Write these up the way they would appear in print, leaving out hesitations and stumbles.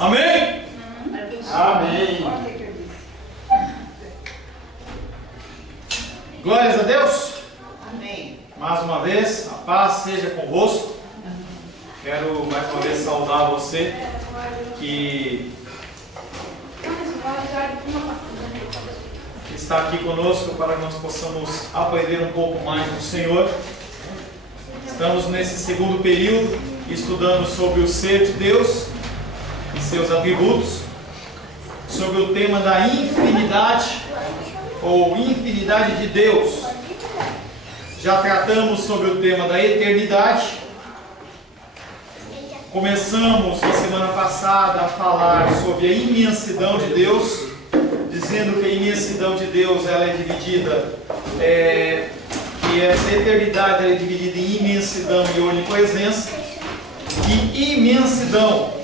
Amém? Amém. Glórias a Deus. Amém. Mais uma vez, a paz seja convosco. Quero mais uma vez saudar você que está aqui conosco para que nós possamos aprender um pouco mais do Senhor. Estamos nesse segundo período estudando sobre o ser de Deus e seus atributos, sobre o tema da infinidade ou infinidade de Deus. Já tratamos sobre o tema da eternidade. Começamos na semana passada a falar sobre a imensidão de Deus, dizendo que a imensidão de Deus ela é dividida, que essa eternidade é dividida em imensidão e onipresença. E imensidão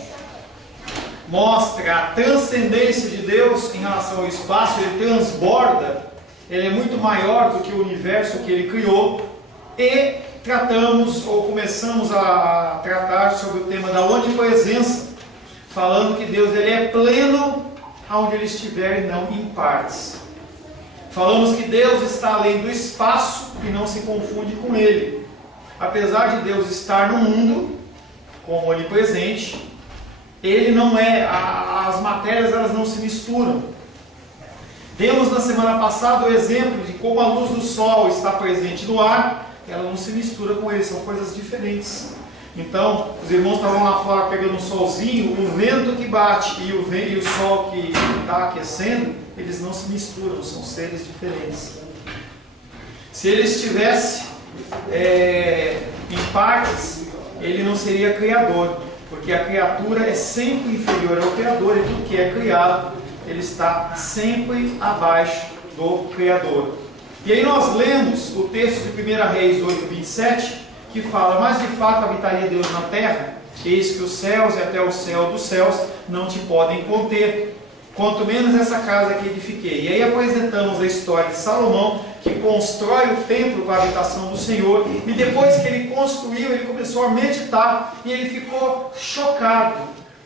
mostra a transcendência de Deus em relação ao espaço, ele transborda, ele é muito maior do que o universo que ele criou. E tratamos, ou começamos a tratar sobre o tema da onipresença, falando que Deus ele é pleno onde ele estiver e não em partes. Falamos que Deus está além do espaço e não se confunde com ele. Apesar de Deus estar no mundo como onipresente, ele não é, as matérias elas não se misturam. Demos na semana passada o exemplo de como a luz do sol está presente no ar, ela não se mistura com ele, são coisas diferentes. Então, os irmãos estavam lá fora pegando um solzinho, o vento que bate e o sol que está aquecendo, eles não se misturam, são seres diferentes. Se ele estivesse em partes, ele não seria criador, porque a criatura é sempre inferior ao Criador, e tudo que é criado, ele está sempre abaixo do Criador. E aí nós lemos o texto de 1 Reis 8:27, que fala: mas de fato habitaria Deus na terra, eis que os céus e até o céu dos céus não te podem conter, quanto menos essa casa que edifiquei. E aí apresentamos a história de Salomão, que constrói o templo para a habitação do Senhor, e depois que ele construiu, ele começou a meditar, e ele ficou chocado.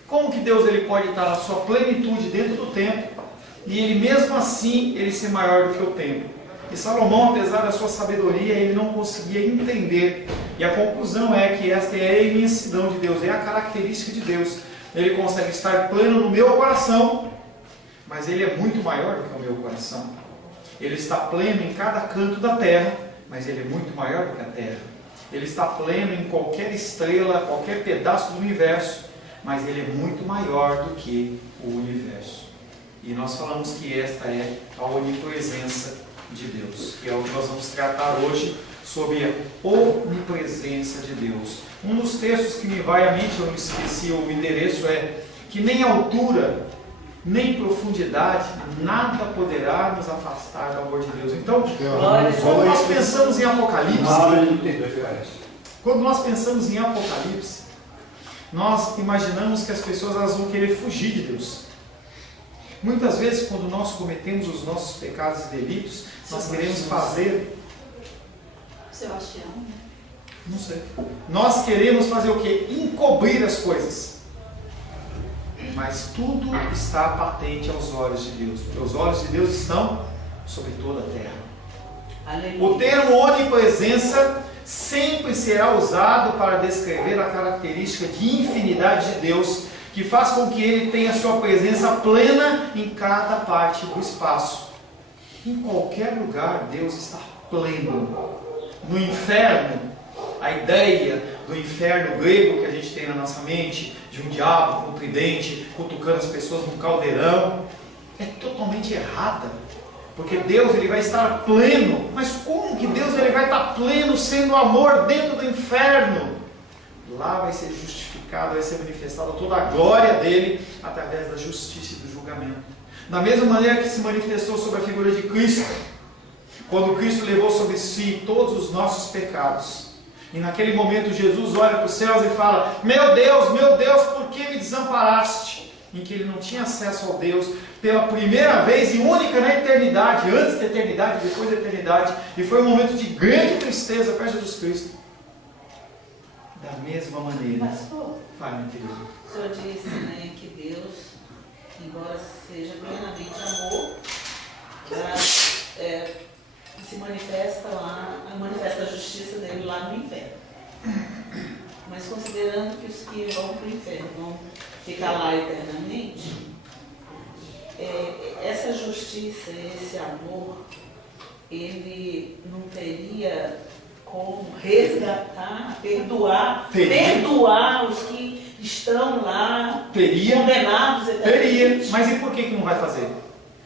Como que Deus ele pode estar na sua plenitude dentro do templo, e ele mesmo assim, ele ser maior do que o templo? E Salomão, apesar da sua sabedoria, ele não conseguia entender. E a conclusão é que esta é a imensidão de Deus, é a característica de Deus. Ele consegue estar pleno no meu coração, mas ele é muito maior do que o meu coração. Ele está pleno em cada canto da terra, mas ele é muito maior do que a terra. Ele está pleno em qualquer estrela, qualquer pedaço do universo, mas ele é muito maior do que o universo. E nós falamos que esta é a onipresença de Deus, que é o que nós vamos tratar hoje, sobre a onipresença de Deus. Um dos textos que me vai à mente, eu não esqueci o endereço, é que nem altura, nem profundidade, nada poderá nos afastar do amor de Deus. Então, quando nós pensamos em Apocalipse, nós imaginamos que as pessoas elas vão querer fugir de Deus. Muitas vezes, quando nós cometemos os nossos pecados e delitos, nós queremos fazer... Sebastião? Não sei. Nós queremos fazer o quê? Encobrir as coisas. Mas tudo está patente aos olhos de Deus, porque os olhos de Deus estão sobre toda a terra. Aleluia. O termo onipresença sempre será usado para descrever a característica de infinidade de Deus, que faz com que ele tenha sua presença plena em cada parte do espaço. Em qualquer lugar Deus está pleno. No inferno, a ideia do inferno grego que a gente tem na nossa mente, de um diabo com um tridente, cutucando as pessoas num caldeirão, é totalmente errada. Porque Deus ele vai estar pleno. Mas como que Deus ele vai estar pleno sendo amor dentro do inferno? Lá vai ser justificado, vai ser manifestada toda a glória dele através da justiça e do julgamento. Da mesma maneira que se manifestou sobre a figura de Cristo, quando Cristo levou sobre si todos os nossos pecados. E naquele momento Jesus olha para os céus e fala: meu Deus, por que me desamparaste? Em que ele não tinha acesso ao Deus pela primeira vez e única na eternidade, antes da eternidade e depois da eternidade. E foi um momento de grande tristeza para Jesus Cristo. Da mesma maneira. Pastor, Vai, meu querido. o senhor disse, né, que Deus, embora seja plenamente amor, se manifesta a justiça dele lá no inferno. Mas considerando que os que vão para o inferno vão ficar lá eternamente, essa justiça, esse amor, ele não teria como resgatar, perdoar os que estão lá condenados eternamente? Teria. Mas e por que não vai fazer?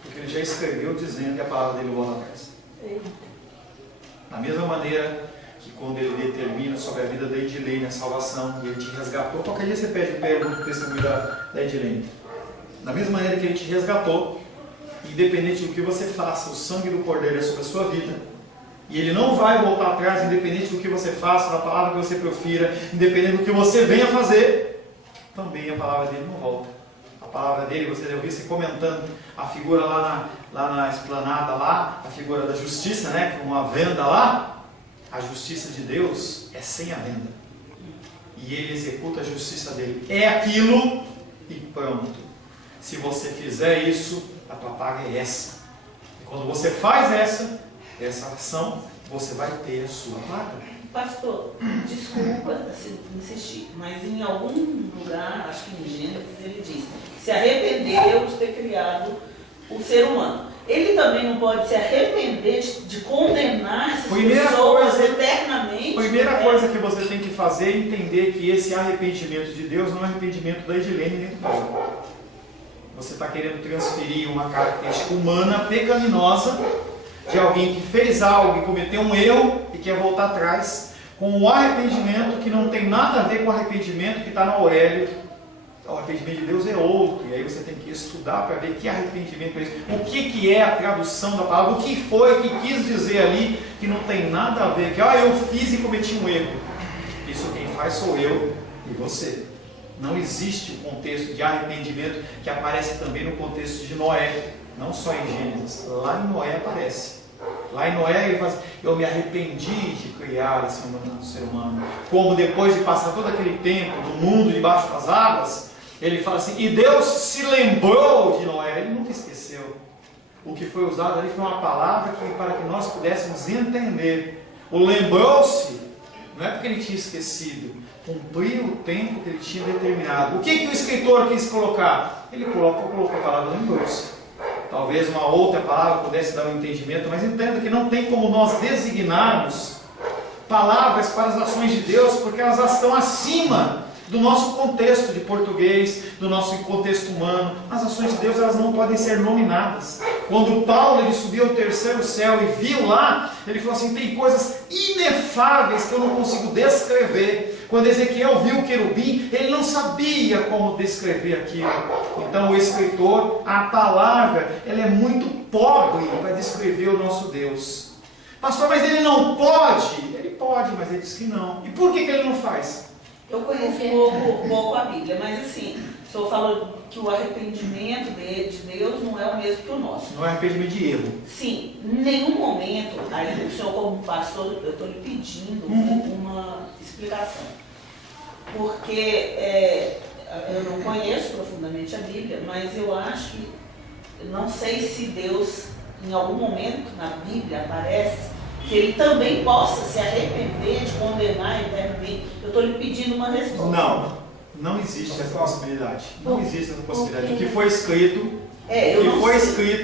Porque ele já escreveu dizendo que a palavra dele volta atrás. Da mesma maneira que quando ele determina sobre a vida da Edilene a salvação, e ele te resgatou, qualquer dia você pede pergunta do testemunho da Edilene. Da mesma maneira que ele te resgatou, independente do que você faça, o sangue do Cordeiro é sobre a sua vida. E ele não vai voltar atrás, independente do que você faça, da palavra que você profira, independente do que você venha fazer, também a palavra dele não volta. A palavra dele, você já ouviu se comentando a figura lá na esplanada, lá, a figura da justiça, né, com uma venda lá. A justiça de Deus é sem a venda. E ele executa a justiça dele. É aquilo e pronto. Se você fizer isso, a tua paga é essa. E quando você faz essa ação, você vai ter a sua paga. Pastor, desculpa insistir, mas em algum lugar, acho que em Gênesis, ele diz: se arrependeu de ter criado o ser humano. Ele também não pode se arrepender de condenar essas pessoas eternamente. Primeira coisa que você tem que fazer é entender que esse arrependimento de Deus não é arrependimento da Edilene nem do Paulo. Você está querendo transferir uma característica humana pecaminosa de alguém que fez algo e cometeu um erro e quer voltar atrás, com o arrependimento que não tem nada a ver com o arrependimento que está na Aurélio. O arrependimento de Deus é outro, e aí você tem que estudar para ver que arrependimento é esse. O que é a tradução da palavra, o que foi que quis dizer ali, que não tem nada a ver, que eu fiz e cometi um erro. Isso quem faz sou eu e você. Não existe o contexto de arrependimento que aparece também no contexto de Noé, não só em Gênesis, lá em Noé aparece. Lá em Noé ele fala assim: eu me arrependi de criar esse ser humano. Como depois de passar todo aquele tempo no mundo debaixo das águas, ele fala assim, e Deus se lembrou de Noé, ele nunca esqueceu. O que foi usado ali foi uma palavra para que nós pudéssemos entender. O lembrou-se, não é porque ele tinha esquecido, cumpriu o tempo que ele tinha determinado. O que o escritor quis colocar? Ele colocou a palavra lembrou-se. Talvez uma outra palavra pudesse dar um entendimento, mas entenda que não tem como nós designarmos palavras para as ações de Deus, porque elas estão acima do nosso contexto de português, do nosso contexto humano. As ações de Deus, elas não podem ser nominadas. Quando Paulo ele subiu ao terceiro céu e viu lá, ele falou assim: tem coisas inefáveis que eu não consigo descrever. Quando Ezequiel viu o querubim, ele não sabia como descrever aquilo. Então o escritor, a palavra, ela é muito pobre para descrever o nosso Deus. Pastor, mas ele não pode? Ele pode, mas ele diz que não. E por que ele não faz? Eu conheço pouco a Bíblia, mas assim, o senhor falou que o arrependimento de Deus não é o mesmo que o nosso. Não é arrependimento de erro. Sim, em nenhum momento, aí o senhor como pastor, eu estou lhe pedindo uma explicação. Porque eu não conheço profundamente a Bíblia, mas eu acho que, não sei se Deus, em algum momento na Bíblia aparece que ele também possa se arrepender de condenar eternamente. Eu estou lhe pedindo uma resposta. Não existe essa possibilidade. Não existe essa possibilidade. O que foi escrito,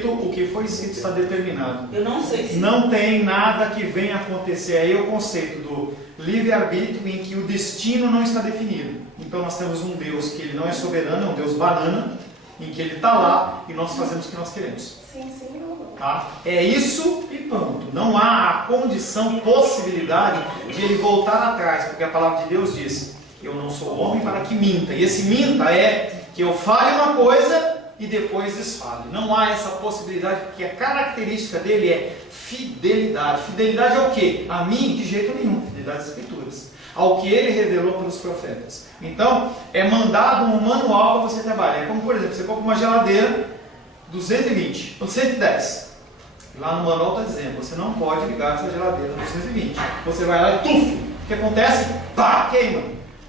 o que foi escrito está determinado. Eu não sei se... Não tem nada que venha acontecer. Aí é o conceito do livre-arbítrio em que o destino não está definido. Então nós temos um Deus que ele não é soberano, é um Deus banana, em que ele está lá e nós fazemos o que nós queremos. Sim. Tá? É isso e ponto. Não há a condição, possibilidade de ele voltar atrás, porque a palavra de Deus diz: eu não sou homem para que minta. E esse minta é que eu fale uma coisa e depois desfale. Não há essa possibilidade, porque a característica dele é fidelidade. Fidelidade ao quê? A mim, de jeito nenhum. Fidelidade às Escrituras. Ao que ele revelou pelos profetas. Então, é mandado um manual para você trabalhar. É como, por exemplo, você compra uma geladeira 220 ou 110. Lá no manual está dizendo: você não pode ligar essa geladeira no 220. Você vai lá e tuf! O que acontece? Pá! Queima.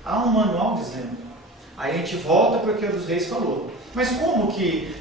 Há um manual dizendo. Aí a gente volta para o que o dos Reis falou. Mas como que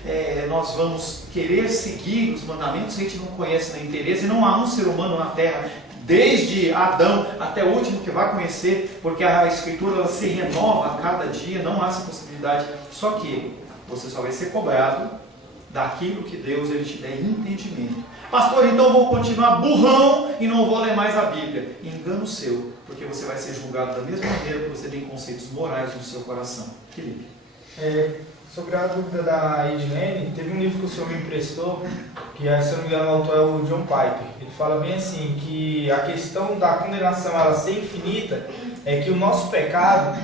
nós vamos querer seguir os mandamentos se a gente não conhece nem interesse? E não há um ser humano na Terra, desde Adão até o último que vai conhecer, porque a Escritura ela se renova a cada dia, não há essa possibilidade. Só que você só vai ser cobrado daquilo que Deus ele te der entendimento. Pastor, então eu vou continuar burrão e não vou ler mais a Bíblia. Engano seu, porque você vai ser julgado da mesma maneira que você tem conceitos morais no seu coração. Felipe. Sobre a dúvida da Edilene, teve um livro que o senhor me emprestou, que, se eu não me engano, o autor é o John Piper. Ele fala bem assim, que a questão da condenação ela ser infinita é que o nosso pecado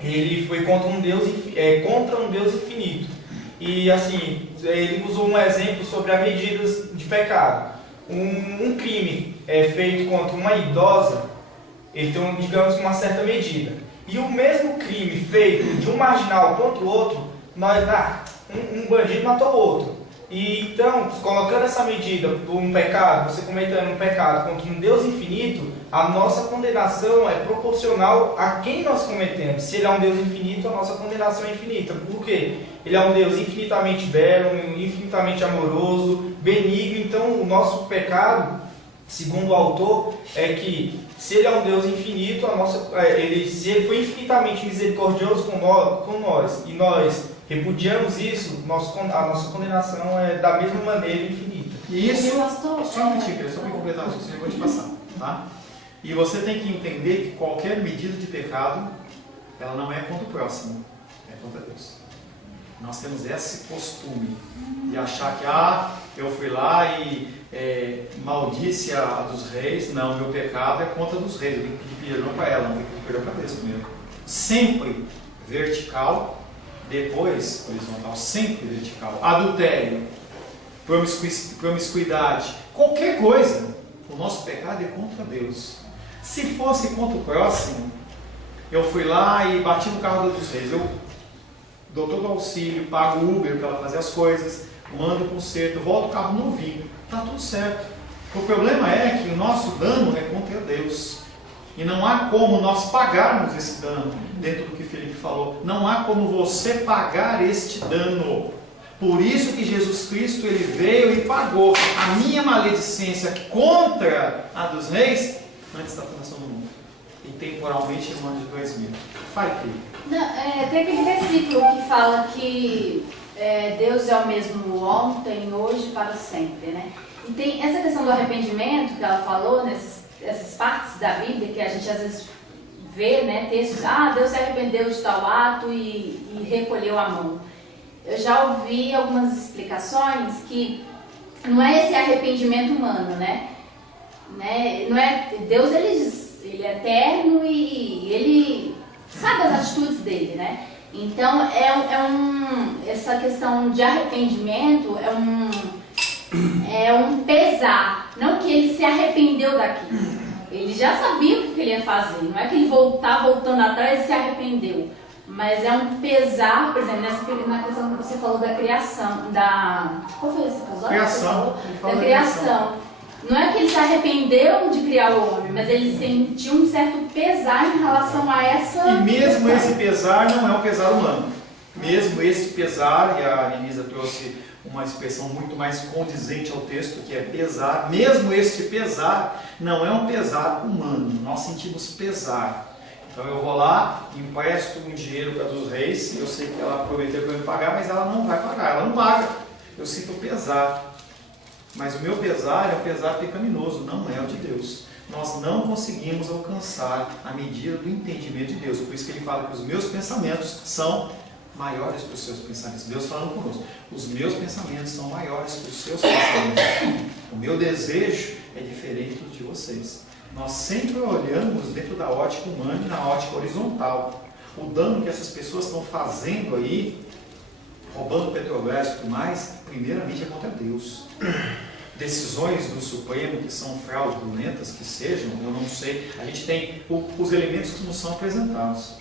ele foi contra um Deus infinito. E assim, ele usou um exemplo sobre as medidas de pecado. Um crime feito contra uma idosa, ele tem, digamos, uma certa medida. E o mesmo crime feito de um marginal contra o outro, um bandido matou o outro. E então, colocando essa medida por um pecado, você cometendo um pecado contra um Deus infinito, a nossa condenação é proporcional a quem nós cometemos. Se ele é um Deus infinito, a nossa condenação é infinita. Por quê? Ele é um Deus infinitamente belo, infinitamente amoroso, benigno. Então, o nosso pecado, segundo o autor, é que se ele é um Deus infinito, se ele foi infinitamente misericordioso com nós e nós repudiamos isso, a nossa condenação é da mesma maneira infinita. E isso, só um minutinho, só para completar o que eu vou te passar. Tá? E você tem que entender que qualquer medida de pecado, ela não é contra o próximo, é contra Deus. Nós temos esse costume de achar que eu fui lá e maldisse a dos reis. Não, meu pecado é contra dos reis, eu tenho que pedir perdão para ela, não tenho que pedir perdão para Deus primeiro. Sempre vertical, depois horizontal, sempre vertical. Adultério, promiscuidade, qualquer coisa, o nosso pecado é contra Deus. Se fosse contra o próximo, eu fui lá e bati no carro dos reis, eu dou todo o auxílio, pago o Uber para ela fazer as coisas, mando o conserto, volto o carro novinho, está tudo certo. O problema é que o nosso dano é contra Deus. E não há como nós pagarmos esse dano, dentro do que Felipe falou. Não há como você pagar este dano. Por isso que Jesus Cristo ele veio e pagou a minha maledicência contra a dos reis antes da fundação do mundo. E temporalmente no ano de 2000. Fale, Felipe. Tem aquele versículo que fala que Deus é o mesmo ontem, hoje e para sempre, né? E tem essa questão do arrependimento que ela falou, nessas partes da Bíblia, que a gente às vezes vê, né, textos, Deus se arrependeu de tal ato e recolheu a mão. Eu já ouvi algumas explicações que não é esse arrependimento humano, né? Não é, Deus ele é eterno e ele sabe as atitudes dele, né? Então essa questão de arrependimento é um pesar, não que ele se arrependeu daquilo. Ele já sabia o que ele ia fazer, não é que ele está voltando atrás e se arrependeu. Mas é um pesar, por exemplo, na questão que você falou da criação, qual foi esse episódio? Criação. Da criação. Não é que ele se arrependeu de criar o homem, mas ele sentiu um certo pesar em relação a essa... E mesmo esse pesar não é um pesar humano. Mesmo esse pesar, e a Renisa trouxe uma expressão muito mais condizente ao texto, que é pesar, mesmo este pesar não é um pesar humano, nós sentimos pesar. Então eu vou lá, empresto um dinheiro para dos reis, eu sei que ela prometeu para me pagar, mas ela não vai pagar, ela não paga. Eu sinto pesar, mas o meu pesar é um pesar pecaminoso, não é o de Deus. Nós não conseguimos alcançar a medida do entendimento de Deus, por isso que ele fala que os meus pensamentos são maiores que os seus pensamentos. Deus falando conosco, os meus pensamentos são maiores que os seus pensamentos. O meu desejo é diferente do de vocês. Nós sempre olhamos dentro da ótica humana e na ótica horizontal. O dano que essas pessoas estão fazendo aí, roubando Petrobras e tudo mais, primeiramente é contra Deus. Decisões do Supremo que são fraudulentas, que sejam, eu não sei, a gente tem os elementos que nos são apresentados.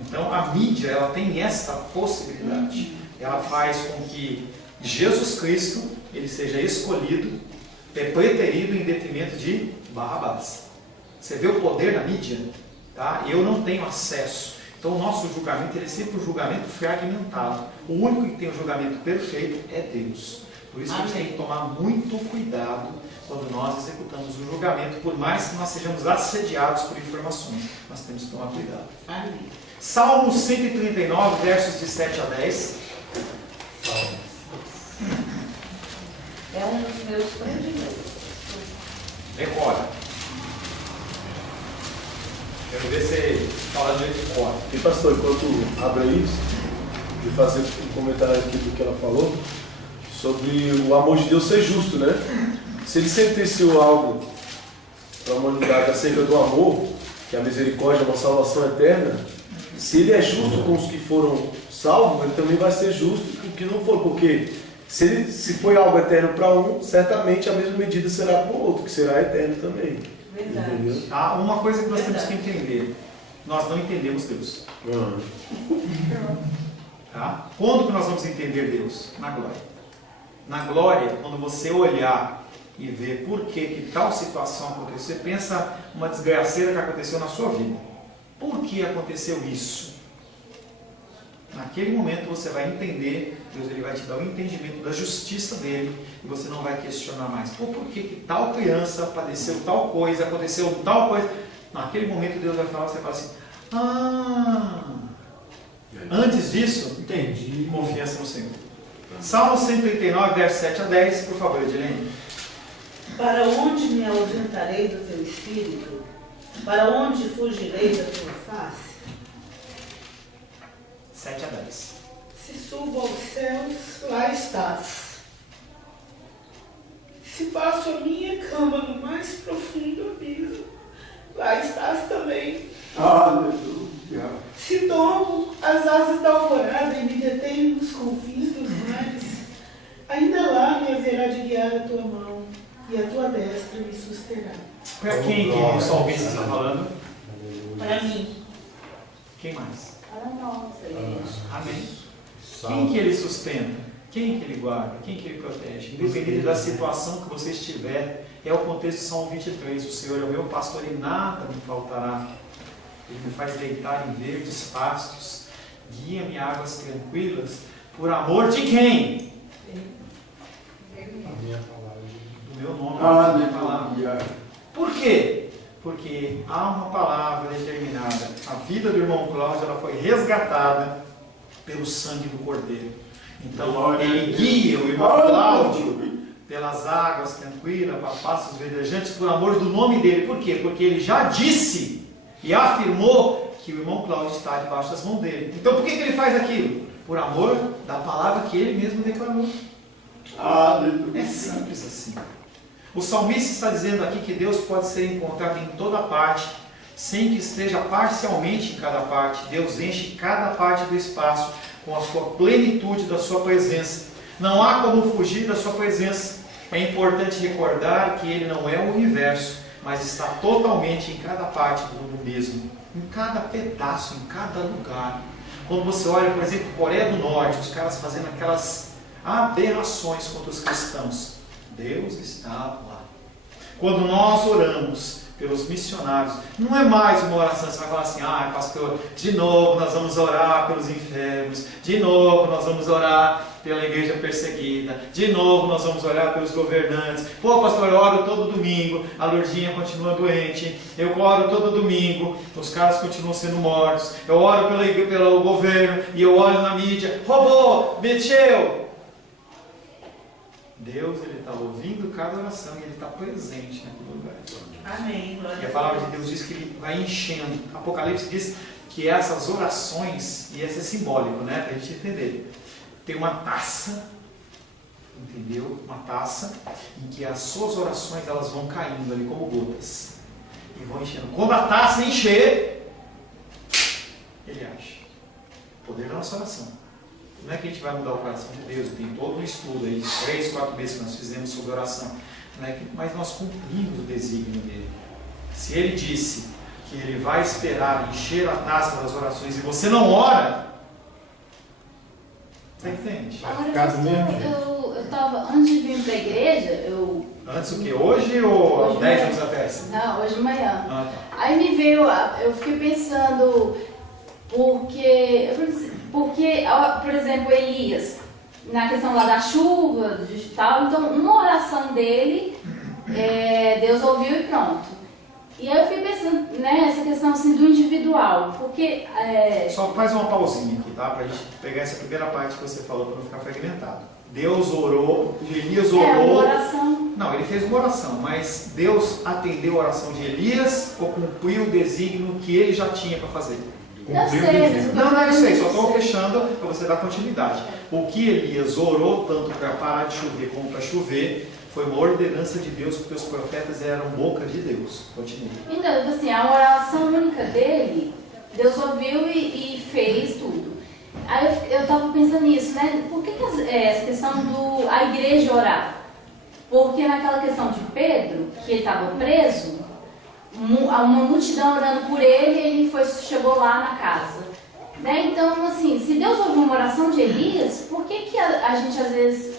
Então a mídia ela tem essa possibilidade. Ela faz com que Jesus Cristo ele seja escolhido, preterido em detrimento de Barrabás. Você vê o poder da mídia? Tá? Eu não tenho acesso. Então o nosso julgamento ele é sempre um julgamento fragmentado. O único que tem um julgamento perfeito é Deus. Por isso que a gente tem que tomar muito cuidado quando nós executamos o julgamento, por mais que nós sejamos assediados por informações. Nós temos que tomar cuidado. Amém. Salmo 139, versos de 7 a 10. É um dos meus prediletos. Decora. Quero ver você falar de decora. E pastor, enquanto abre isso, de fazer um comentário aqui do que ela falou, sobre o amor de Deus ser justo, né? Se ele sentenciou algo para a humanidade acerca do amor, que a misericórdia é uma salvação eterna, se ele é justo com os que foram salvos, ele também vai ser justo com os que não foram, porque se foi algo eterno para um, certamente a mesma medida será para o outro, que será eterno também. Verdade. Entendeu? Tá? Uma coisa que nós temos que entender: nós não entendemos Deus. Tá? Quando que nós vamos entender Deus? Na glória. Na glória, quando você olhar e ver por que tal situação aconteceu, você pensa uma desgraceira que aconteceu na sua vida. Por que aconteceu isso? Naquele momento você vai entender, Deus ele vai te dar o entendimento da justiça dele e você não vai questionar mais. Por que tal criança padeceu tal coisa, aconteceu tal coisa? Naquele momento Deus vai falar, você fala assim, antes disso, Entendi. confiança no Senhor. Salmo 139, versos 7 a 10, por favor, Edilene. Para onde me ausentarei do teu espírito? Para onde fugirei da tua face? 7 a 10. Se subo aos céus, lá estás. Se faço a minha cama no mais profundo abismo, lá estás também. Aleluia. Se tomo as asas da alvorada e me detenho nos confins dos mares, ainda lá me haverá de guiar a tua mão e a tua destra me susterá. Para quem que o salmista está falando? Para mim. Quem mais? Para nós, igreja. Amém. Quem que ele sustenta? Quem que ele guarda? Quem que ele protege? Independente da situação que você estiver, é o contexto de Salmo 23. O Senhor é o meu pastor e nada me faltará. Ele me faz deitar em verdes pastos, guia-me a águas tranquilas, por amor de quem? Do meu nome, da minha palavra. Por quê? Porque há uma palavra determinada. A vida do irmão Cláudio ela foi resgatada pelo sangue do Cordeiro. Então ele guia o irmão Cláudio pelas águas tranquilas, para pastos verdejantes, por amor do nome dele. Por quê? Porque ele já disse e afirmou que o irmão Cláudio está debaixo das mãos dele. Então por que ele faz aquilo? Por amor da palavra que ele mesmo declarou. É simples assim. O salmista está dizendo aqui que Deus pode ser encontrado em toda parte, sem que esteja parcialmente em cada parte. Deus enche cada parte do espaço com a sua plenitude da sua presença. Não há como fugir da sua presença. É importante recordar que Ele não é o universo, mas está totalmente em cada parte do mundo mesmo, em cada pedaço, em cada lugar. Quando você olha, por exemplo, Coreia do Norte, os caras fazendo aquelas aberrações contra os cristãos, Deus está lá. Quando nós oramos pelos missionários, não é mais uma oração, você vai falar assim, pastor, de novo nós vamos orar pelos enfermos, de novo nós vamos orar pela igreja perseguida, de novo nós vamos orar pelos governantes. Pô, pastor, eu oro todo domingo, a Lourdinha continua doente, eu oro todo domingo, os caras continuam sendo mortos, eu oro pelo governo e eu olho na mídia, roubou, mexeu. Deus ele está ouvindo cada oração e ele está presente naquele lugar. Amém. E a palavra de Deus diz que ele vai enchendo. Apocalipse diz que essas orações, e esse é simbólico, né, para a gente entender. Tem uma taça, entendeu? Uma taça em que as suas orações elas vão caindo ali como gotas e vão enchendo. Quando a taça encher, ele age. O poder da nossa oração. Não é que a gente vai mudar o coração de Deus, tem todo um estudo aí, 3, 4 meses que nós fizemos sobre oração, não é que, mas nós cumprimos o desígnio dele. Se ele disse que ele vai esperar encher a taça das orações e você não ora, você entende? Agora, pastor, eu estava, antes de vir para a igreja, Antes o que? Hoje ou há 10 anos atrás? Não, hoje de manhã. Ah, tá. Aí me veio, eu fiquei pensando, porque, por exemplo, Elias, na questão lá da chuva e tal, então uma oração dele, Deus ouviu e pronto. E aí eu fiquei pensando, né, essa questão assim do individual, porque... Só faz uma pausinha aqui, tá? Pra gente pegar essa primeira parte que você falou para não ficar fragmentado. Deus orou, Elias orou... uma oração... Não, ele fez uma oração, mas Deus atendeu a oração de Elias ou cumpriu o desígnio que ele já tinha para fazer? Eu sei, Não é isso aí, só estou fechando para você dar continuidade. O que Elias orou, tanto para parar de chover como para chover, foi uma ordenança de Deus, porque os profetas eram boca de Deus. Continue. Então, assim, a oração única dele, Deus ouviu e fez tudo. Aí eu estava pensando nisso, né? Por que essa questão a igreja orar? Porque naquela questão de Pedro, que ele estava preso, uma multidão orando por ele chegou lá na casa. Né? Então, assim, se Deus ouviu uma oração de Elias, por que a gente às vezes...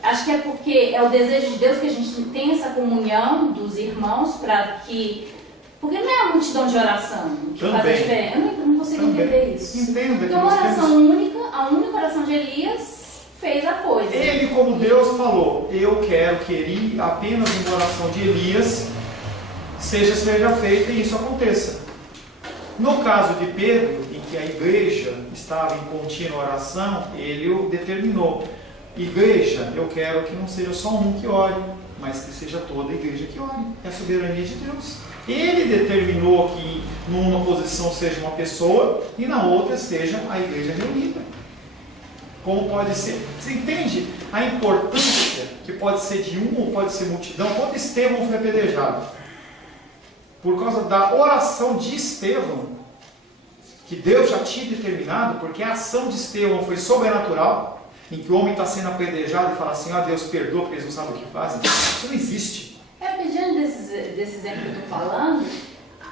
acho que é porque é o desejo de Deus que a gente tem essa comunhão dos irmãos porque não é a multidão de oração que faz a diferença. Eu não consigo entender isso. Entendo. Porque uma oração única, a única oração de Elias fez a coisa. Ele, como Deus, falou: eu quero que apenas uma oração de Elias seja feita e isso aconteça. No caso de Pedro, em que a igreja estava em contínua oração, ele o determinou: igreja, eu quero que não seja só um que ore, mas que seja toda a igreja que ore. É a soberania de Deus. Ele determinou que numa posição seja uma pessoa e na outra seja a igreja reunida. Como pode ser? Você entende a importância que pode ser de um ou pode ser multidão? Quando Estevão foi apedrejado, por causa da oração de Estevão, que Deus já tinha determinado, porque a ação de Estevão foi sobrenatural, em que o homem está sendo apedrejado e fala assim: Deus perdoa porque eles não sabem o que fazem. Isso não existe. Diante desse exemplo que eu estou falando,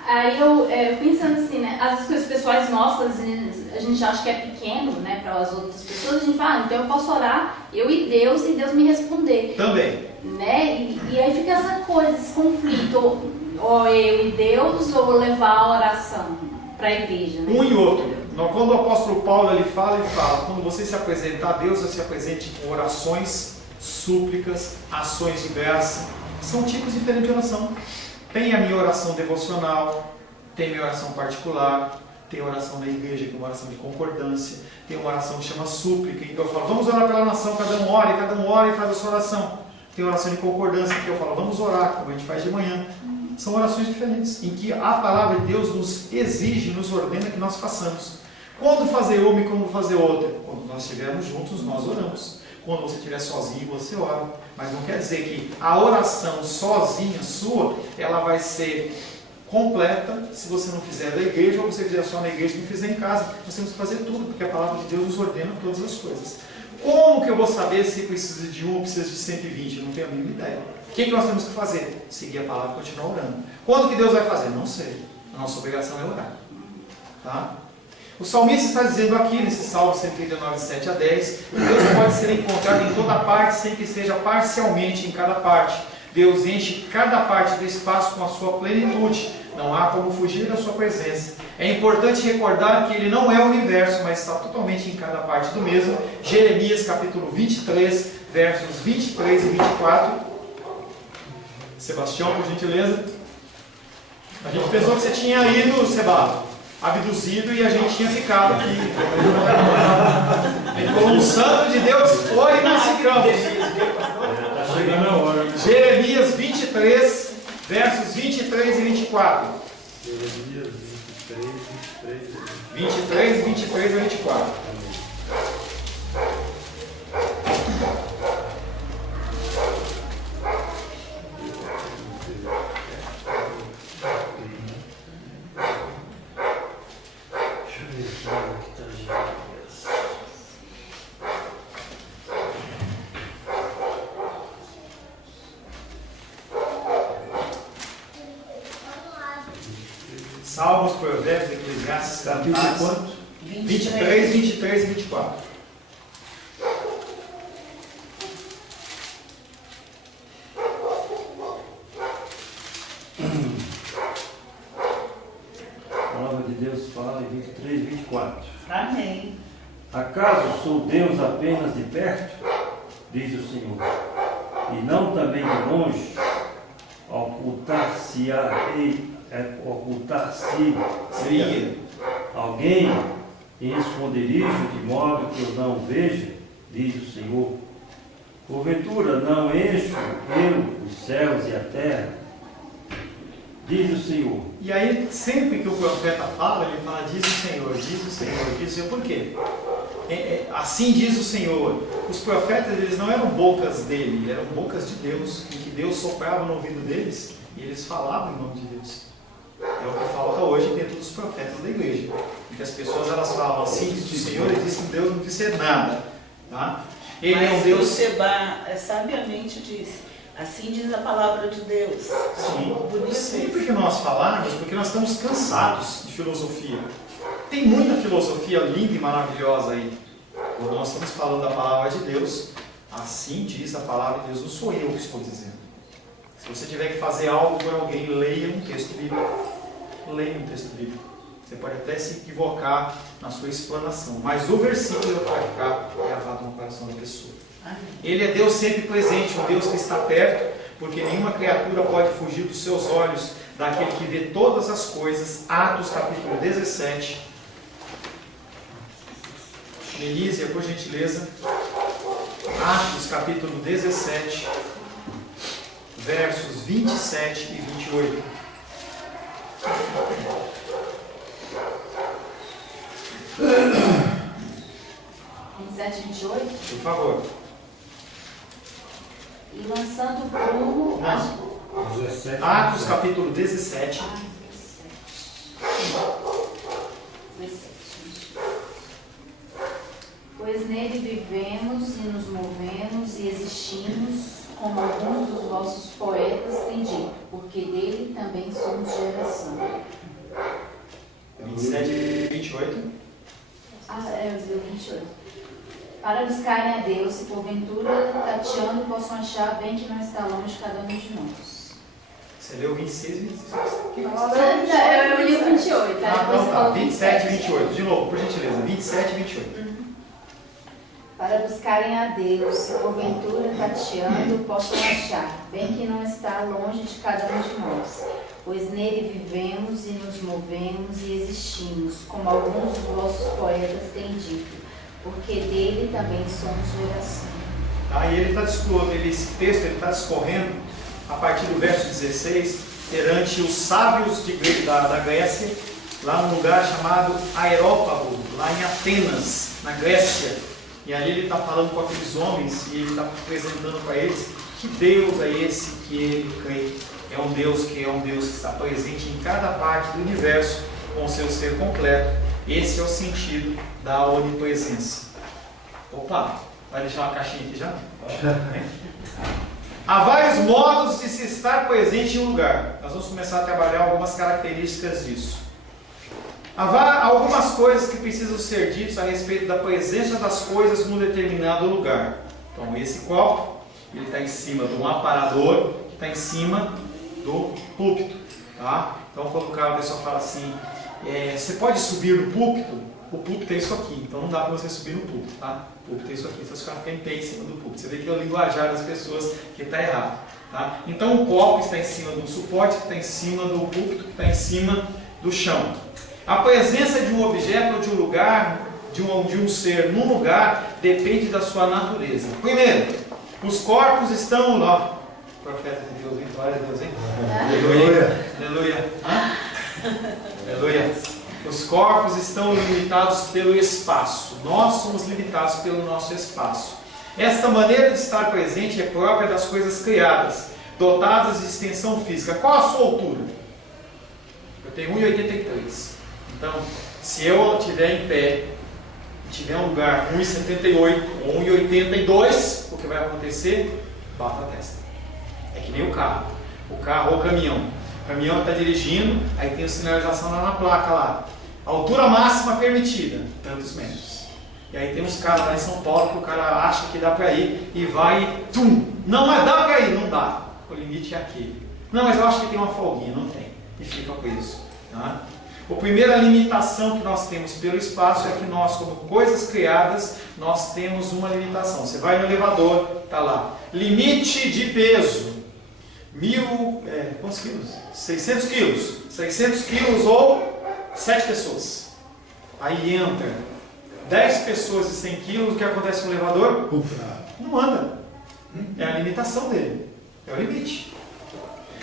aí eu pensando assim, né, as coisas pessoais nossas, a gente acha que é pequeno, né, para as outras pessoas, a gente fala: então eu posso orar, eu e Deus me responder. Também. Né? E aí fica essa coisa, esse conflito, ou eu e Deus, ou levar a oração para a igreja. Né? Um e outro. Quando o apóstolo Paulo ele fala, quando você se apresentar a Deus, você se apresente com orações, súplicas, ações diversas. São tipos diferentes de oração. Tem a minha oração devocional, tem a minha oração particular, tem a oração da igreja, que é uma oração de concordância, tem uma oração que chama súplica, então eu falo: vamos orar pela nação, cada um ora e faz a sua oração. Tem oração de concordância, que eu falo: vamos orar, como a gente faz de manhã. São orações diferentes, em que a palavra de Deus nos exige, nos ordena que nós façamos. Quando fazer uma e quando fazer outra? Quando nós estivermos juntos, nós oramos. Quando você estiver sozinho, você ora. Mas não quer dizer que a oração sozinha sua, ela vai ser completa se você não fizer da igreja, ou você fizer só na igreja e não fizer em casa. Nós temos que fazer tudo, porque a palavra de Deus nos ordena todas as coisas. Como que eu vou saber se precisa de um ou precisa de 120? Eu não tenho a mínima ideia. O que nós temos que fazer? Seguir a palavra e continuar orando. Quando que Deus vai fazer? Não sei. A nossa obrigação é orar. Tá? O salmista está dizendo aqui, nesse Salmo 139, 7 a 10, que Deus pode ser encontrado em toda parte, sem que esteja parcialmente em cada parte. Deus enche cada parte do espaço com a sua plenitude. Não há como fugir da sua presença. É importante recordar que Ele não é o universo, mas está totalmente em cada parte do mesmo. Jeremias capítulo 23, versos 23 e 24. Sebastião, por gentileza. A gente pensou que você tinha ido, Seba, abduzido, e a gente tinha ficado aqui. Ele falou: um santo de Deus foi nesse campo. Está chegando a hora. Né? Jeremias 23, versos 23 e 24. Jeremias 23 e 24. Salmos, Provérbios, Eclesiastes, Cantares. 23, 23 e 24. 24. Amém. Acaso sou Deus apenas de perto? Diz o Senhor. E não também de longe? Ocultar-se Seria. alguém em esconderijo de modo que eu não veja? Diz o Senhor. Porventura não encho eu os céus e a terra? Diz o Senhor. E aí, sempre que o profeta fala, ele fala, diz o Senhor, diz o Senhor, diz o Senhor. Por quê? Assim diz o Senhor. Os profetas, eles não eram bocas dele, eram bocas de Deus, em que Deus soprava no ouvido deles e eles falavam em nome de Deus. É o que falta hoje dentro dos profetas da igreja, em que as pessoas elas falam assim, diz o Senhor, e diz que Deus não disse nada. Tá? Ele Mas é um Deus... Seba sabiamente disse, assim diz a palavra de Deus. Sim, Bonito sempre isso. que nós falarmos, porque nós estamos cansados de filosofia. Tem muita filosofia linda e maravilhosa aí. Quando nós estamos falando da palavra de Deus, assim diz a palavra de Deus, não sou eu que estou dizendo. Se você tiver que fazer algo por alguém, leia um texto bíblico. Leia um texto bíblico. Você pode até se equivocar na sua explanação, mas o versículo vai ficar gravado no coração da pessoa. Ele é Deus sempre presente, um Deus que está perto, porque nenhuma criatura pode fugir dos seus olhos, daquele que vê todas as coisas. Atos capítulo 17. Melísia, por gentileza. Atos capítulo 17, versos 27 e 28. (27 e 28). Por favor. E lançando prumo... Não. 17. Atos capítulo 17. 17. Pois nele vivemos e nos movemos e existimos, como alguns dos vossos poetas têm dito, porque dele também somos geração. 27 e 28. Eu vi o 28. Para buscarem a Deus, se porventura tateando possam achar bem que não está longe cada um de nós. Você leu 26 e 26. Eu li o 28, tá? Depois Não, fala 27 e 28. De novo, por gentileza. 27 e 28. Para buscarem a Deus, se porventura tateando possam achar, bem que não está longe de cada um de nós, pois nele vivemos e nos movemos e existimos, como alguns dos vossos poetas têm dito, porque dele também somos geração. Aí ele está discorrendo, esse texto está discorrendo a partir do verso 16, perante os sábios da Grécia, lá num lugar chamado Aerópago, lá em Atenas, na Grécia. E ali ele está falando com aqueles homens e ele está apresentando para eles que Deus é esse que ele crê. É um Deus que está presente em cada parte do universo com o seu ser completo. Esse é o sentido da onipresença. Opa, vai deixar uma caixinha aqui já? Há vários modos de se estar presente em um lugar. Nós vamos começar a trabalhar algumas características disso. Há algumas coisas que precisam ser ditas a respeito da presença das coisas num determinado lugar. Então, esse copo, ele está em cima de um aparador, que está em cima do púlpito. Tá? Então, quando a pessoa fala assim, você pode subir no púlpito? O púlpito é isso aqui, então não dá para você subir no púlpito. Tá? O púlpito é isso aqui, então você fica em pé em cima do púlpito. Você vê que é o linguajar das pessoas que está errado. Tá? Então, o copo está em cima do suporte, que está em cima do púlpito, que está em cima do chão. A presença de um objeto ou de um lugar, de um ser num lugar, depende da sua natureza. Primeiro, os corpos estão lá. Profeta de Deus, hein? Glória a Deus, hein? Aleluia. Aleluia. Aleluia. Os corpos estão limitados pelo espaço. Nós somos limitados pelo nosso espaço. Esta maneira de estar presente é própria das coisas criadas, dotadas de extensão física. Qual a sua altura? Eu tenho 1,83. Então, se eu estiver em pé, tiver um lugar 1,78 ou 1,82, o que vai acontecer? Bata a testa. É que nem o carro. O carro ou o caminhão. O caminhão está dirigindo, aí tem a sinalização lá na placa lá. A altura máxima permitida, tantos metros. E aí tem uns caras lá em São Paulo que o cara acha que dá para ir e vai e tum! Não, mas dá para ir, não dá. O limite é aquele. Não, mas eu acho que tem uma folguinha, não tem. E fica preso. Tá? A primeira limitação que nós temos pelo espaço é que nós, como coisas criadas, nós temos uma limitação. Você vai no elevador, está lá, limite de peso, quantos quilos? 600 quilos. 600 quilos ou 7 pessoas. Aí entra 10 pessoas de 100 quilos, o que acontece no elevador? Não anda. É a limitação dele. É o limite.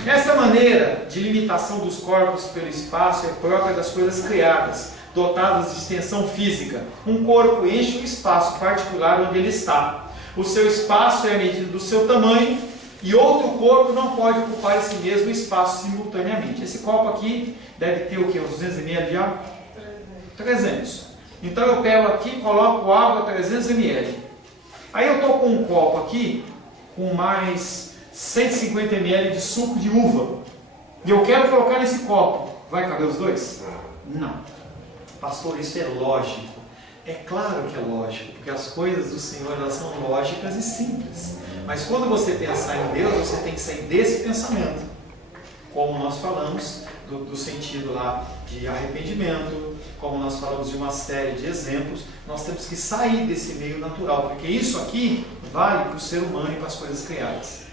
Essa maneira de limitação dos corpos pelo espaço é própria das coisas criadas, dotadas de extensão física. Um corpo enche um espaço particular onde ele está. O seu espaço é a medida do seu tamanho e outro corpo não pode ocupar esse mesmo espaço simultaneamente. Esse copo aqui deve ter o quê? Uns 200 ml de água? 300. Então eu pego aqui e coloco água 300 ml. Aí eu estou com um copo aqui com mais 150 ml de suco de uva. E eu quero colocar nesse copo. Vai caber os dois? Não. Pastor, isso é lógico. É claro que é lógico, porque as coisas do Senhor elas são lógicas e simples. Mas quando você pensar em Deus, você tem que sair desse pensamento. Como nós falamos do sentido lá de arrependimento, como nós falamos de uma série de exemplos, nós temos que sair desse meio natural, porque isso aqui vale para o ser humano e para as coisas criadas.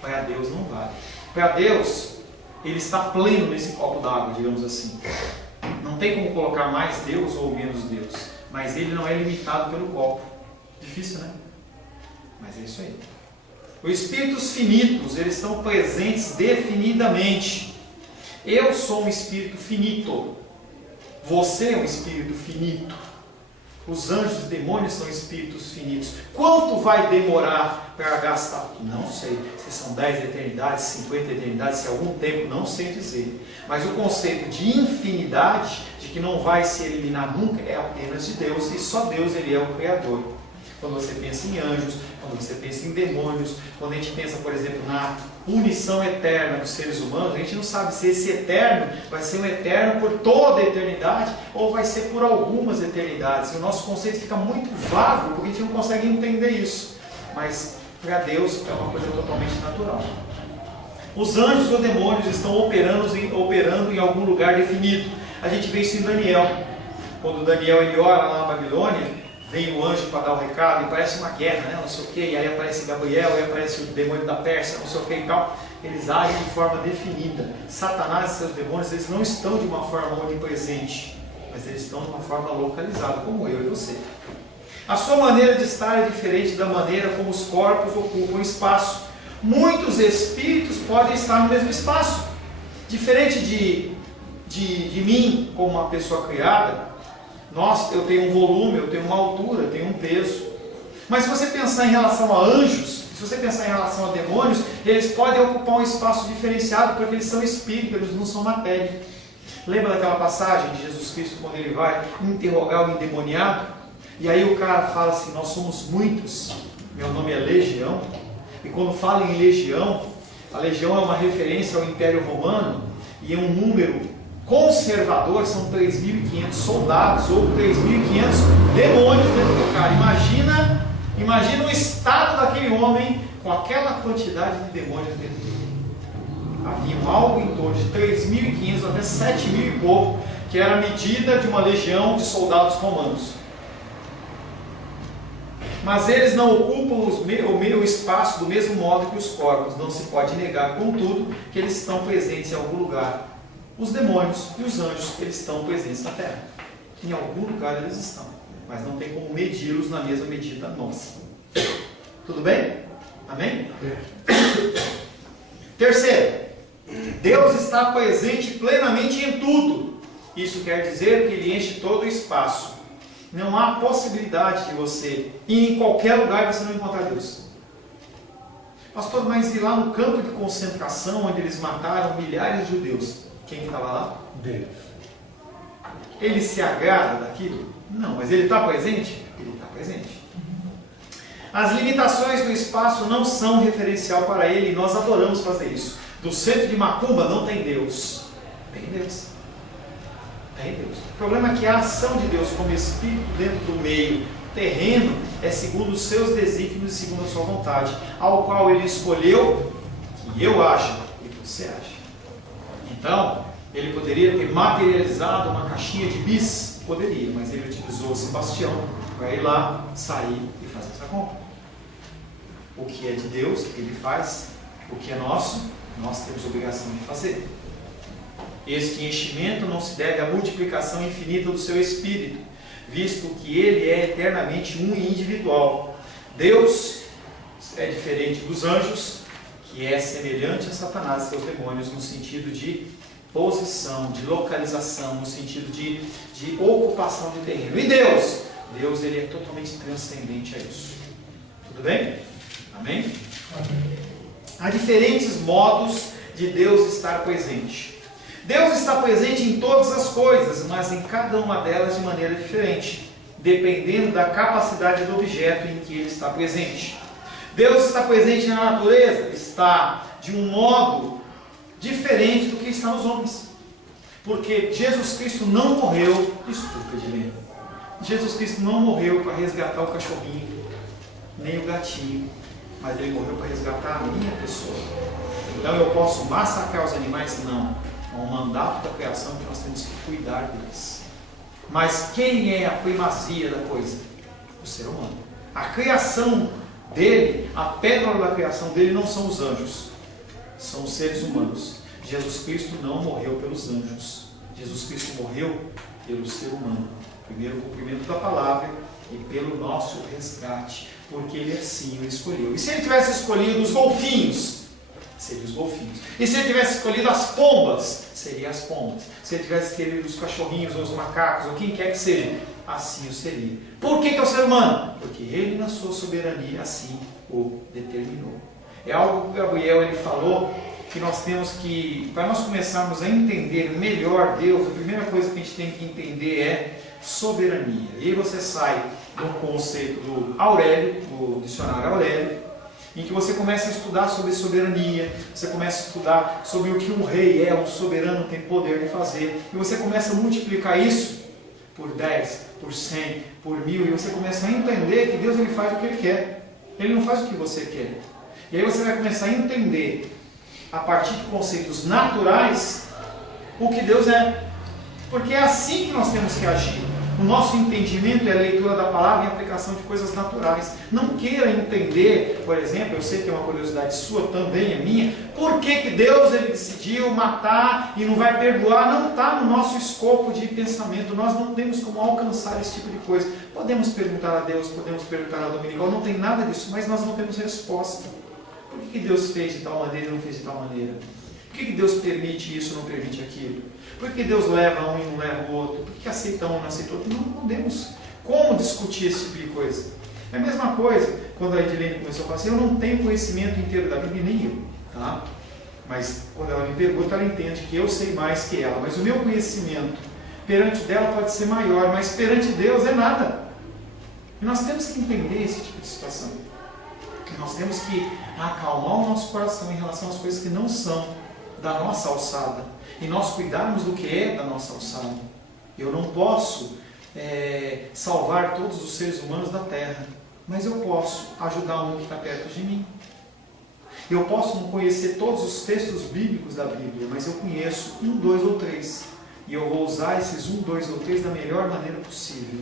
Para Deus não vale. Para Deus, Ele está pleno nesse copo d'água, digamos assim. Não tem como colocar mais Deus ou menos Deus, mas Ele não é limitado pelo copo. Difícil, né? Mas é isso aí. Os espíritos finitos, eles estão presentes definidamente. Eu sou um espírito finito. Você é um espírito finito. Os anjos e demônios são espíritos finitos. Quanto vai demorar para gastar? Não sei. Se são 10 eternidades, 50 eternidades, se é algum tempo, não sei dizer. Mas o conceito de infinidade, de que não vai se eliminar nunca, é apenas de Deus. E só Deus, Ele é o Criador. Quando você pensa em anjos, quando você pensa em demônios, quando a gente pensa, por exemplo, na punição eterna dos seres humanos, a gente não sabe se esse eterno vai ser um eterno por toda a eternidade ou vai ser por algumas eternidades. E o nosso conceito fica muito vago porque a gente não consegue entender isso. Mas para Deus é uma coisa totalmente natural. Os anjos ou demônios estão operando em algum lugar definido. A gente vê isso em Daniel. Quando Daniel ele ora lá na Babilônia, vem o anjo para dar o recado e parece uma guerra, né? Não sei o que, e aí aparece Gabriel, aí aparece o demônio da Pérsia, não sei o que e tal. Eles agem de forma definida. Satanás e seus demônios, eles não estão de uma forma onipresente, mas eles estão de uma forma localizada, como eu e você. A sua maneira de estar é diferente da maneira como os corpos ocupam espaço. Muitos espíritos podem estar no mesmo espaço. Diferente de mim, como uma pessoa criada, eu tenho um volume, eu tenho uma altura, eu tenho um peso. Mas se você pensar em relação a anjos, se você pensar em relação a demônios, eles podem ocupar um espaço diferenciado porque eles são espíritos, eles não são matéria. Lembra daquela passagem de Jesus Cristo quando ele vai interrogar o endemoniado? E aí o cara fala assim, nós somos muitos, meu nome é Legião. E quando fala em legião, a legião é uma referência ao Império Romano e é um número conservador, são 3.500 soldados ou 3.500 demônios dentro do cara. Imagina o estado daquele homem com aquela quantidade de demônios dentro dele. Havia algo em torno de 3.500 até 7.000 e pouco, que era a medida de uma legião de soldados romanos. Mas eles não ocupam o meu espaço do mesmo modo que os corpos. Não se pode negar, contudo, que eles estão presentes em algum lugar. Os demônios e os anjos, eles estão presentes na Terra. Em algum lugar eles estão, mas não tem como medi-los na mesma medida nossa. Tudo bem? Amém? Terceiro, Deus está presente plenamente em tudo. Isso quer dizer que Ele enche todo o espaço. Não há possibilidade de você ir em qualquer lugar e você não encontrar Deus. Pastor, mas ir lá no campo de concentração onde eles mataram milhares de judeus, quem estava lá? Deus. Ele se agrada daquilo? Não, mas ele está presente? Ele está presente. As limitações do espaço não são referencial para ele e nós adoramos fazer isso. Do centro de Macumba não tem Deus. Tem Deus. Tem Deus. O problema é que a ação de Deus como Espírito dentro do meio terreno é segundo os seus desígnios e segundo a sua vontade, ao qual ele escolheu que eu ache e você ache. Então, Ele poderia ter materializado uma caixinha de bis? Poderia, mas ele utilizou o Sebastião para ir lá, sair e fazer essa compra. O que é de Deus, ele faz. O que é nosso, nós temos obrigação de fazer. Este enchimento não se deve à multiplicação infinita do seu Espírito, visto que ele é eternamente um e individual. Deus é diferente dos anjos, que é semelhante a Satanás e seus demônios no sentido de posição, de localização, no sentido de ocupação de terreno. E Deus? Deus, ele é totalmente transcendente a isso. Tudo bem? Amém? Há diferentes modos de Deus estar presente. Deus está presente em todas as coisas, mas em cada uma delas de maneira diferente, dependendo da capacidade do objeto em que ele está presente. Deus está presente na natureza, está de um modo diferente do que está nos homens. Porque Jesus Cristo não morreu, estufa de lenda. Jesus Cristo não morreu para resgatar o cachorrinho, nem o gatinho, mas ele morreu para resgatar a minha pessoa. Então eu posso massacrar os animais? Não. É um mandato da criação que nós temos que cuidar deles. Mas quem é a primazia da coisa? O ser humano. A criação dele, a pérola da criação dele não são os anjos, são os seres humanos. Jesus Cristo não morreu pelos anjos. Jesus Cristo morreu pelo ser humano. Primeiro, o cumprimento da palavra e pelo nosso resgate, porque ele assim o escolheu. E se ele tivesse escolhido os golfinhos, seria os golfinhos. E se ele tivesse escolhido as pombas, seria as pombas. Se ele tivesse escolhido os cachorrinhos ou os macacos, ou quem quer que seja, assim o seria. Por que é o ser humano? Porque ele, na sua soberania, assim o determinou. É algo que Gabriel ele falou, que nós temos que, para nós começarmos a entender melhor Deus, a primeira coisa que a gente tem que entender é soberania. E aí você sai do conceito do Aurélio, do dicionário Aurélio, em que você começa a estudar sobre soberania, você começa a estudar sobre o que um rei é, um soberano tem poder de fazer, e você começa a multiplicar isso por 10, por 100, por 1000, e você começa a entender que Deus ele faz o que ele quer, ele não faz o que você quer. E aí você vai começar a entender, a partir de conceitos naturais, o que Deus é. Porque é assim que nós temos que agir. O nosso entendimento é a leitura da palavra e a aplicação de coisas naturais. Não queira entender, por exemplo, eu sei que é uma curiosidade sua, também é minha, por que Deus ele decidiu matar e não vai perdoar. Não está no nosso escopo de pensamento, nós não temos como alcançar esse tipo de coisa. Podemos perguntar a Deus, podemos perguntar a Dominical, não tem nada disso, mas nós não temos resposta. Por que Deus fez de tal maneira e não fez de tal maneira? Por que Deus permite isso e não permite aquilo? Por que Deus leva um e não leva o outro? Por que aceita um e não aceita o outro? Não podemos. Como discutir esse tipo de coisa? É a mesma coisa quando a Edilene começou a falar assim, eu não tenho conhecimento inteiro da Bíblia, nem eu. Tá? Mas quando ela me pergunta, ela entende que eu sei mais que ela. Mas o meu conhecimento perante dela pode ser maior, mas perante Deus é nada. E nós temos que entender esse tipo de situação. E nós temos que acalmar o nosso coração em relação às coisas que não são da nossa alçada. E nós cuidarmos do que é da nossa alçada. Eu não posso salvar todos os seres humanos da terra, mas eu posso ajudar um que está perto de mim. Eu posso não conhecer todos os textos bíblicos da Bíblia, mas eu conheço 1, 2 ou 3. E eu vou usar esses 1, 2 ou 3 da melhor maneira possível.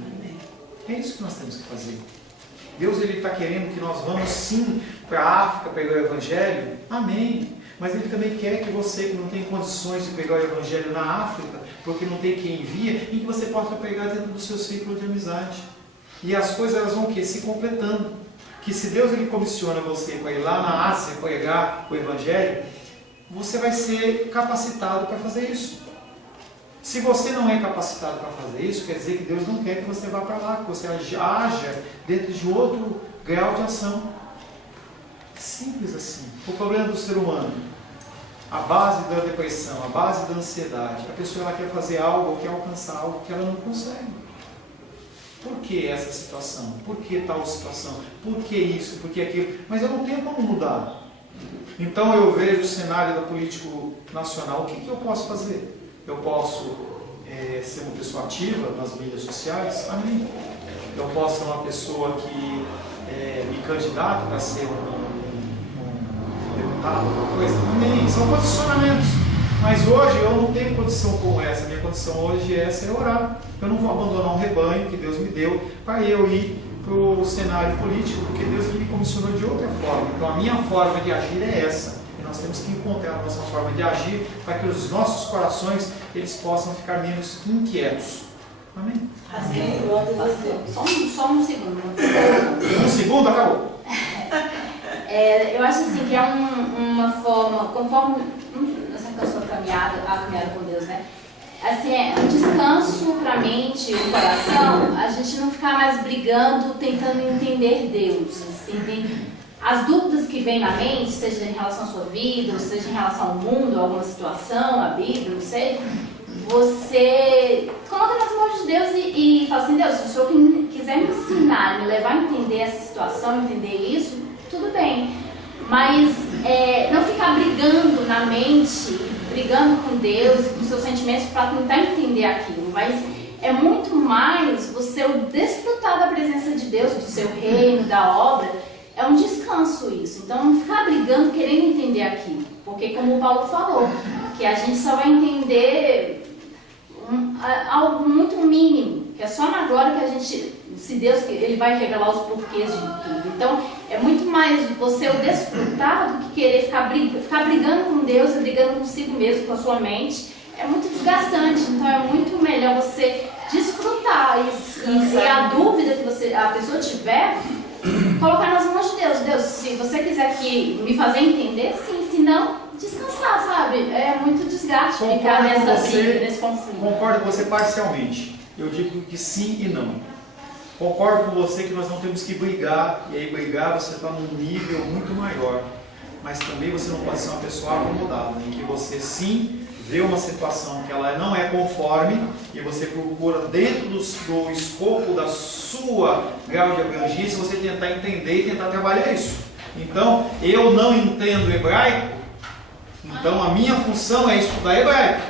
É isso que nós temos que fazer. Deus ele está querendo que nós vamos sim para a África pegar o Evangelho. Amém. Mas ele também quer que você que não tem condições de pegar o Evangelho na África, porque não tem quem envia, e que você possa pegar dentro do seu círculo de amizade. E as coisas elas vão se completando. Que se Deus ele comissiona você para ir lá na Ásia pregar o Evangelho, você vai ser capacitado para fazer isso. Se você não é capacitado para fazer isso, quer dizer que Deus não quer que você vá para lá, que você haja dentro de outro grau de ação. Simples assim. O problema do ser humano, a base da depressão, a base da ansiedade, a pessoa ela quer fazer algo, quer alcançar algo que ela não consegue. Por que essa situação? Por que tal situação? Por que isso? Por que aquilo? Mas eu não tenho como mudar. Então eu vejo o cenário da política nacional, o que eu posso fazer? Eu posso ser uma pessoa ativa nas mídias sociais? Amém. Eu posso ser uma pessoa que me candidata para ser um deputado, alguma coisa? Amém. São posicionamentos. Mas hoje eu não tenho condição como essa. Minha condição hoje é orar. Eu não vou abandonar um rebanho que Deus me deu para eu ir para o cenário político, porque Deus me comissionou de outra forma. Então a minha forma de agir é essa. E nós temos que encontrar a nossa forma de agir para que os nossos corações eles possam ficar menos inquietos. Amém? Só um segundo. Um segundo, acabou. Eu acho assim que é uma forma, conforme a sua caminhada com Deus, né? Assim, é um descanso para a mente e o coração, a gente não ficar mais brigando, tentando entender Deus. Assim, as dúvidas que vêm na mente, seja em relação à sua vida, ou seja em relação ao mundo, a alguma situação, a Bíblia, não sei, você coloca nas mãos de Deus e fala assim, Deus, se o Senhor quiser me ensinar, me levar a entender essa situação, entender isso, tudo bem. Mas não ficar brigando na mente, brigando com Deus, com seus sentimentos para tentar entender aquilo. Mas é muito mais você desfrutar da presença de Deus, do seu reino, da obra. É um descanso isso. Então não ficar brigando, querendo entender aquilo. Porque como o Paulo falou, que a gente só vai entender algo muito mínimo, que é só na glória que a gente, se Deus, Ele vai revelar os porquês de tudo. Então, é muito mais você o desfrutar do que querer ficar brigando com Deus e brigando consigo mesmo, com a sua mente. É muito desgastante, então é muito melhor você desfrutar e a dúvida que a pessoa tiver, colocar nas mãos de Deus. Deus, se você quiser aqui me fazer entender, sim, se não, descansar, sabe? É muito desgaste ficar nessa briga, nesse conflito. Concordo com você parcialmente. Eu digo que sim e não. Concordo com você que nós não temos que brigar, e aí brigar você está num nível muito maior. Mas também você não pode ser uma pessoa acomodada, em que você sim vê uma situação que ela não é conforme e você procura dentro do escopo da sua grau de abrangência, você tentar entender e tentar trabalhar isso. Então, eu não entendo hebraico, então a minha função é estudar hebraico.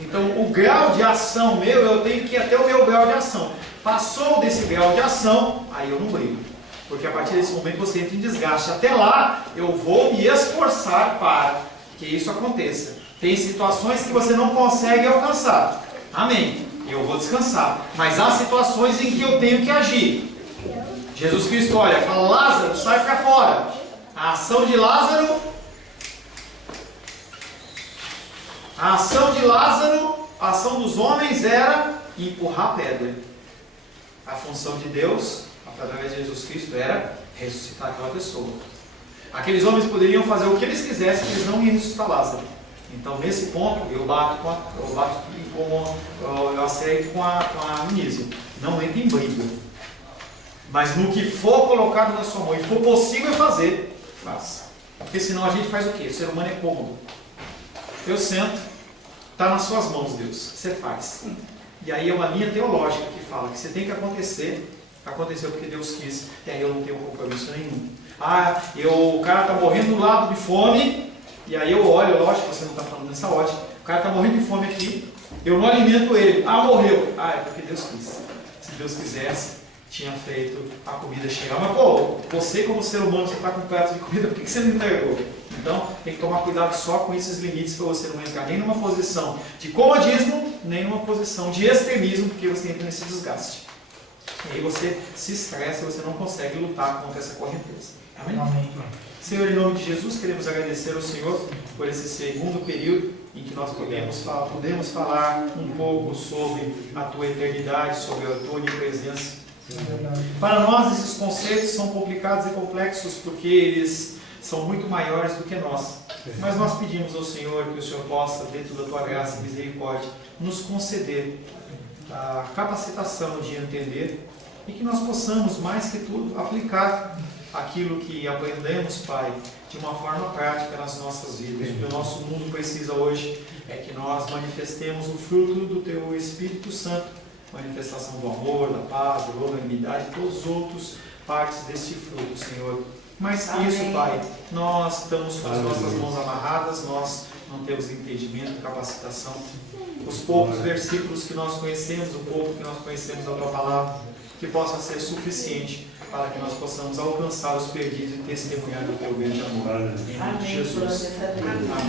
Então o grau de ação meu, eu tenho que ir até o meu grau de ação. Passou desse grau de ação, aí eu não brigo. Porque a partir desse momento você entra em desgaste. Até lá eu vou me esforçar para que isso aconteça. Tem situações que você não consegue alcançar. Amém. Eu vou descansar. Mas há situações em que eu tenho que agir. Jesus Cristo olha, fala, Lázaro, sai para fora. A ação de Lázaro, a ação dos homens era empurrar a pedra. A função de Deus, através de Jesus Cristo, era ressuscitar aquela pessoa. Aqueles homens poderiam fazer o que eles quisessem, eles não iam ressuscitar Lázaro. Então, nesse ponto, eu aceito com a Anísia. Não entra em briga. Mas no que for colocado na sua mão e for possível fazer, faça. Porque senão a gente faz o quê? O ser humano é cômodo. Eu sento, está nas suas mãos, Deus. Você faz. E aí é uma linha teológica que fala que se tem que acontecer, aconteceu porque Deus quis, e aí eu não tenho compromisso nenhum. O cara está morrendo do lado de fome, e aí eu olho, lógico, você não está falando nessa ótica, o cara está morrendo de fome aqui, eu não alimento ele, morreu. É porque Deus quis. Se Deus quisesse, tinha feito a comida chegar. Mas você como ser humano, você está com um prato de comida, por que você não entregou? Então, tem que tomar cuidado só com esses limites para você não entrar nem numa posição de comodismo, nem numa posição de extremismo, porque você entra nesse desgaste. E aí você se estressa e você não consegue lutar contra essa correnteza. Amém? Amém. Senhor, em nome de Jesus, queremos agradecer ao Senhor por esse segundo período em que nós podemos falar um pouco sobre a Tua eternidade, sobre a Tua onipresença. Para nós, esses conceitos são complicados e complexos porque eles são muito maiores do que nós. Mas nós pedimos ao Senhor que o Senhor possa, dentro da Tua graça e misericórdia, nos conceder a capacitação de entender e que nós possamos, mais que tudo, aplicar aquilo que aprendemos, Pai, de uma forma prática nas nossas vidas. O que o nosso mundo precisa hoje é que nós manifestemos o fruto do Teu Espírito Santo, manifestação do amor, da paz, da longanimidade e todos os outros partes deste fruto, Senhor. Mas isso, Pai, nós estamos com as nossas mãos amarradas, nós não temos entendimento, capacitação. Os poucos versículos que nós conhecemos, o pouco que nós conhecemos da Tua Palavra, que possa ser suficiente para que nós possamos alcançar os perdidos e testemunhar do Teu grande amor. Em nome de Jesus. Amém.